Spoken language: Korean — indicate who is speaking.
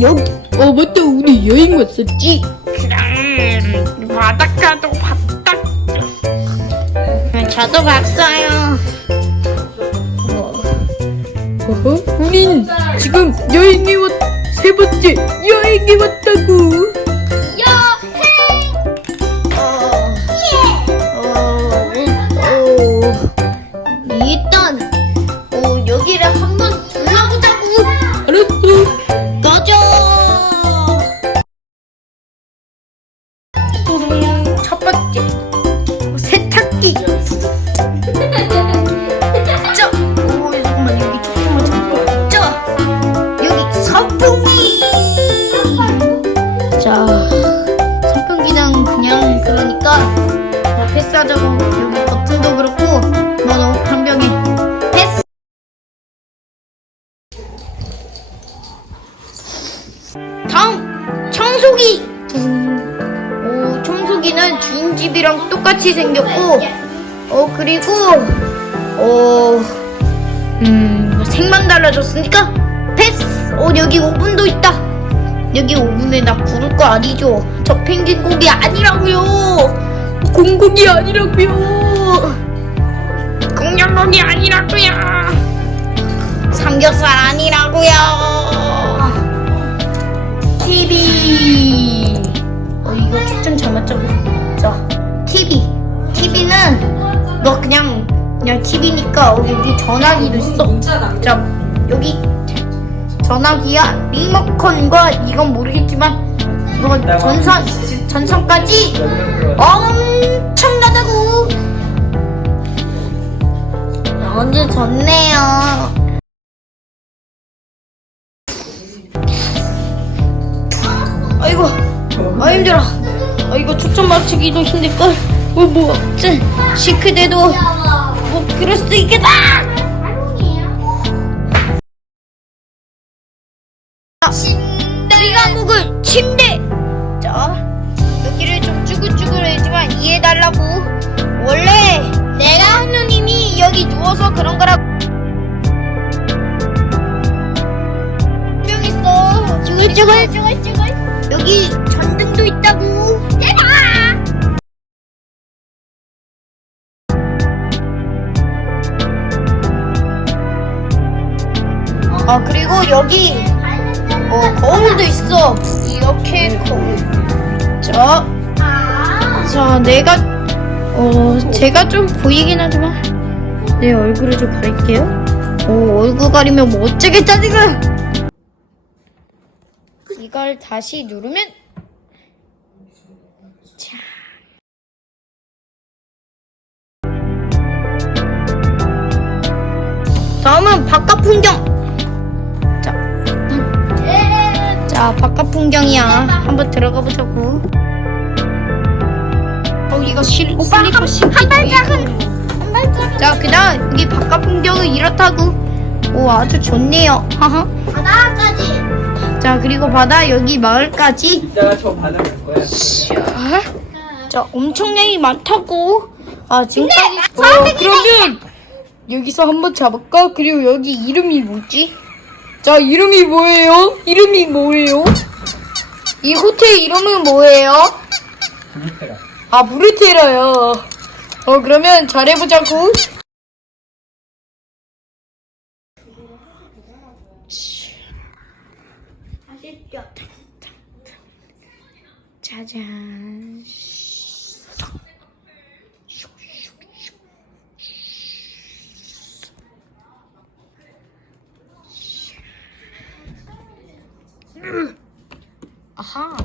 Speaker 1: 여기 어 맞다 우리 여행 왔었지
Speaker 2: 그럼 바닷가도 봤다.
Speaker 3: 저도 봤어요.
Speaker 1: 어허 우린 지금 여행에 왔세 번째 여행에 왔다고
Speaker 3: 자, 선풍기는 그냥 그러니까 뭐 패스하자고 여기 버튼도 그렇고 뭐 너무 한 병에 패스. 다음 청소기. 오 청소기는 주인 집이랑 똑같이 생겼고 어 그리고 어 음 색만 달라졌으니까 패스. 어 여기 오븐도 있다. 여기 오븐에 나 구울 거 아니죠? 저 펭귄 고기 아니라고요.
Speaker 1: 공국이 아니라고요
Speaker 2: 공룡고기 아니라고요.
Speaker 3: 삼겹살 아니라고요. TV. 어 이거 초점 잘 맞죠? 자, TV. TV는 너 그냥 그냥 TV니까 어, 여기 전화기도 있어. 자, 여기 전화기야 리모컨과 이건 모르겠지만 이거 전선 전선까지 엄청나다고. 완전 좋네요. 아이고, 아 힘들어. 아 이거 초점 맞추기도 힘들걸. 뭐 뭐, 진 시크대도 뭐 그럴 수도 있겠다. 우리가 묵을 침대. 자, 여기를 좀 쭈글쭈글하지만 이해해달라고. 원래 내가 하느님이 여기 누워서 그런 거라고. 명 있어. 쭈글쭈글 쭈글쭈글. 여기 전등도 있다고. 대박. 아 그리고 여기 어 거울도 있어. 이렇게 거울. 자, 자 내가 어 제가 좀 보이긴 하지만 내 얼굴을 좀 가릴게요. 오 얼굴 가리면 뭐 어쩌겠다 지금. 이걸 다시 누르면 자. 다음은 바깥 풍경. 자 바깥 풍경이야. 한번 들어가 보자고. 어 이거 실, 슬리퍼 신기 자 그다음 여기 바깥 풍경은 이렇다고. 오 아주 좋네요. 하하.
Speaker 4: 바다까지
Speaker 3: 자 그리고 바다 여기 마을까지
Speaker 5: 이따가 저 바다 갈 거야.
Speaker 3: 자, 자 엄청나게 많다고 아 지금까지
Speaker 1: 어 그러면 여기서 한번 잡을까 그리고 여기 이름이 뭐지 자 이름이 뭐예요? 이름이 뭐예요? 이 호텔 이름은 뭐예요?
Speaker 5: 브리테라.
Speaker 1: 아 브루테라요. 어 그러면 잘해보자고?
Speaker 3: 짜잔 아하